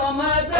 Oh my God.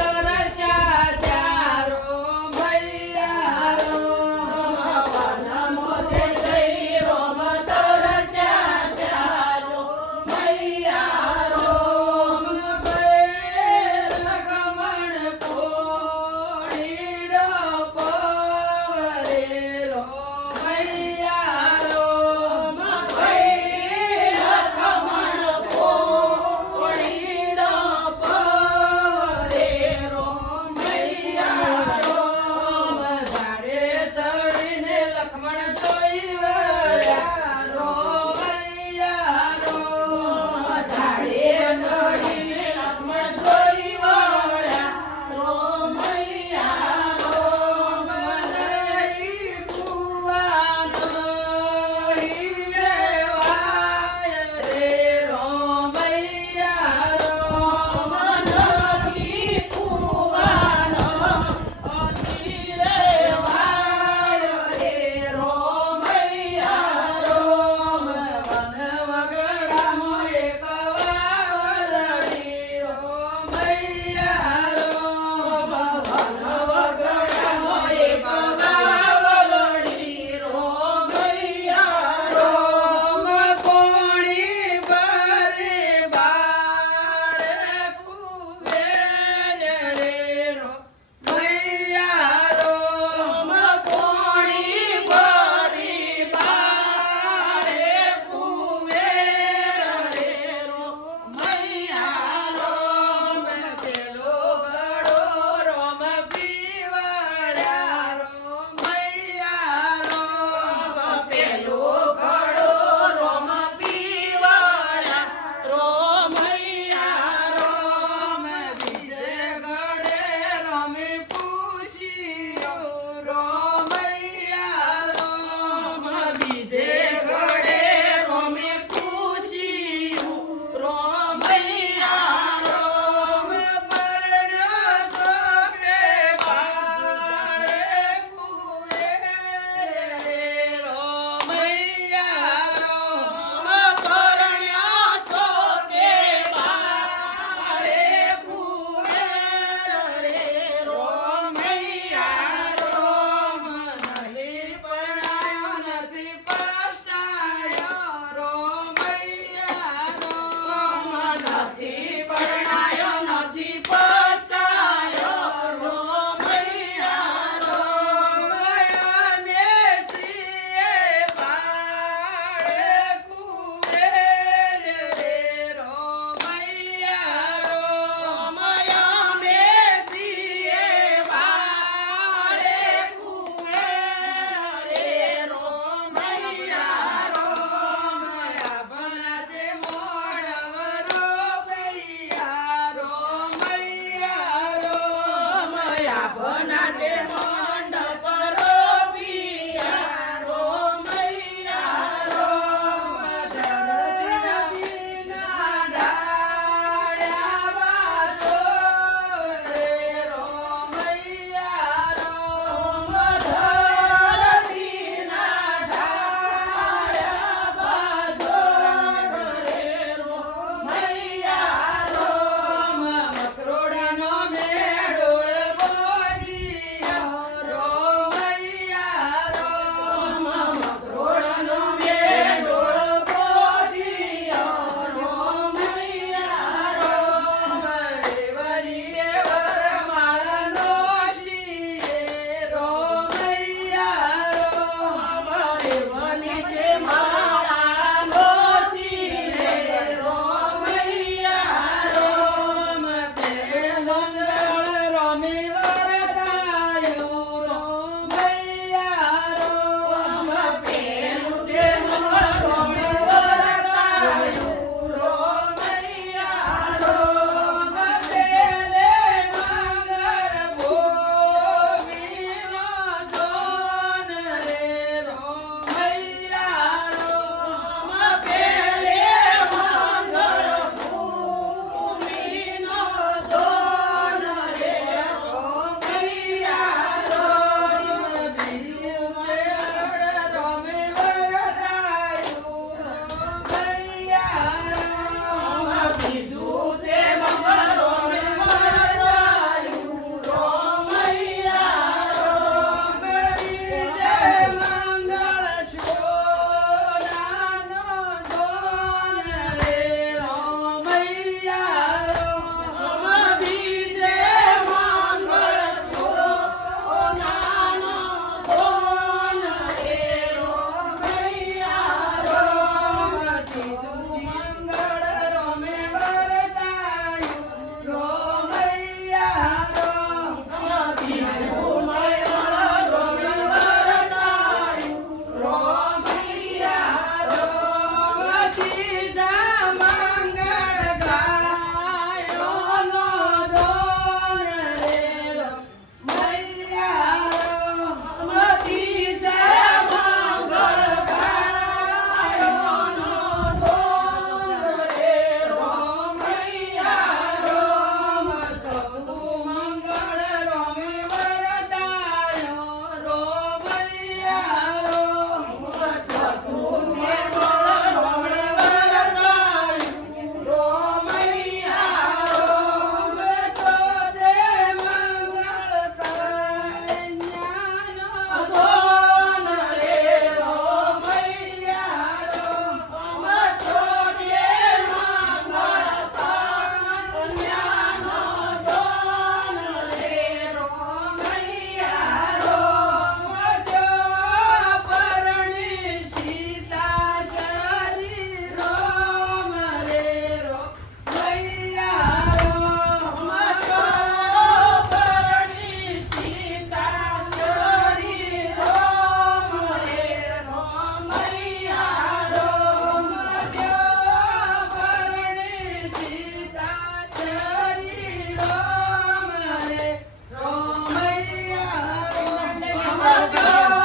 Thank you.